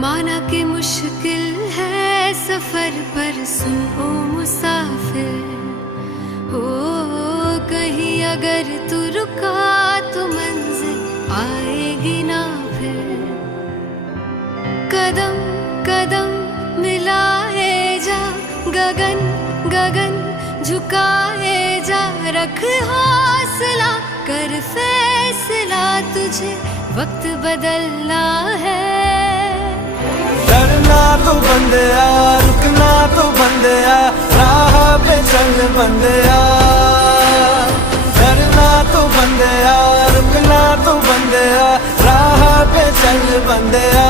माना कि मुश्किल है सफर पर सुन ओ मुसाफिर, हो कहीं अगर तू रुका तो मंजिल आएगी ना फिर। कदम कदम मिलाए जा, गगन गगन झुकाए जा, रख हौसला कर फैसला, तुझे वक्त बदलना है। डरना तो बंदिया, रुकना तो बंदिया, राह पे चल बंदिया। डरना तो बंदिया, रुकना तो बंदिया, राह पे चल बंदिया।